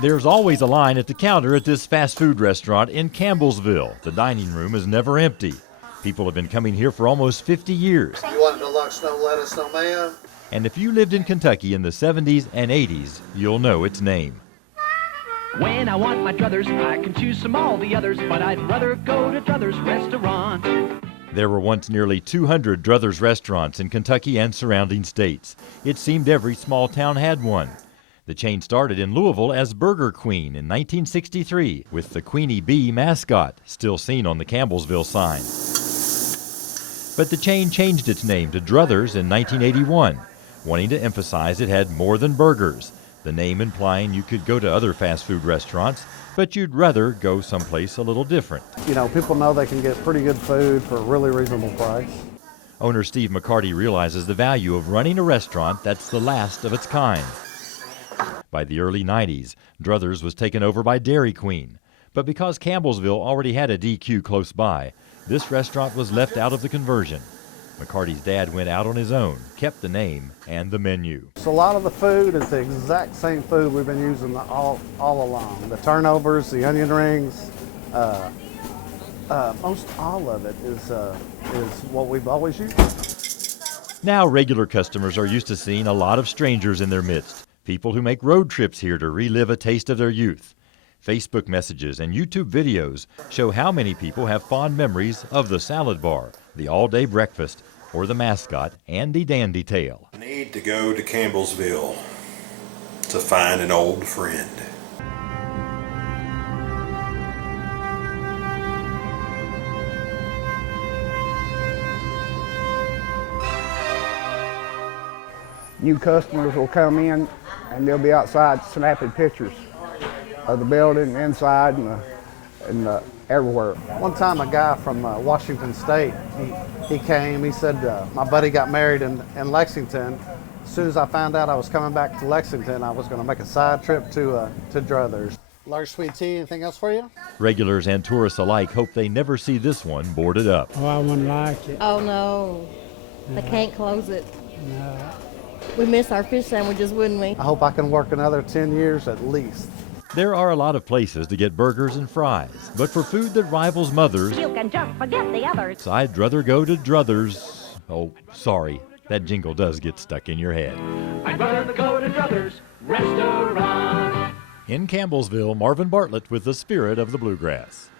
There's always a line at the counter at this fast food restaurant in Campbellsville. The dining room is never empty. People have been coming here for almost 50 years. You want deluxe, no lettuce, no mayo? And if you lived in Kentucky in the 70s and 80s, you'll know its name. When I want my druthers, I can choose from all the others, but I'd rather go to Druther's restaurant. There were once nearly 200 Druther's restaurants in Kentucky and surrounding states. It seemed every small town had one. The chain started in Louisville as Burger Queen in 1963 with the Queenie Bee mascot still seen on the Campbellsville sign. But the chain changed its name to Druther's in 1981, wanting to emphasize it had more than burgers, the name implying you could go to other fast food restaurants, but you'd rather go someplace a little different. You know, people know they can get pretty good food for a really reasonable price. Owner Steve McCarty realizes the value of running a restaurant that's the last of its kind. By the early 90s, Druther's was taken over by Dairy Queen. But because Campbellsville already had a DQ close by, this restaurant was left out of the conversion. McCarty's dad went out on his own, kept the name and the menu. So a lot of the food is the exact same food we've been using all along. The turnovers, the onion rings, most all of it is what we've always used. Now regular customers are used to seeing a lot of strangers in their midst. People who make road trips here to relive a taste of their youth. Facebook messages and YouTube videos show how many people have fond memories of the salad bar, the all-day breakfast, or the mascot, Andy Dandy Tail. I need to go to Campbellsville to find an old friend. New customers will come in and they'll be outside snapping pictures of the building, inside, and everywhere. One time a guy from Washington State, he came, he said, my buddy got married in Lexington. As soon as I found out I was coming back to Lexington, I was going to make a side trip to Druther's. Large sweet tea, anything else for you? Regulars and tourists alike hope they never see this one boarded up. Oh, I wouldn't like it. Oh, no. They can't close it. No. We miss our fish sandwiches, wouldn't we? I hope I can work another 10 years at least. There are a lot of places to get burgers and fries, but for food that rivals Mother's, You can just forget the others. I'd rather go to Druther's. Oh, sorry, that jingle does get stuck in your head. I'd rather go to Druther's restaurant. In Campbellsville, Marvin Bartlett with the spirit of the bluegrass.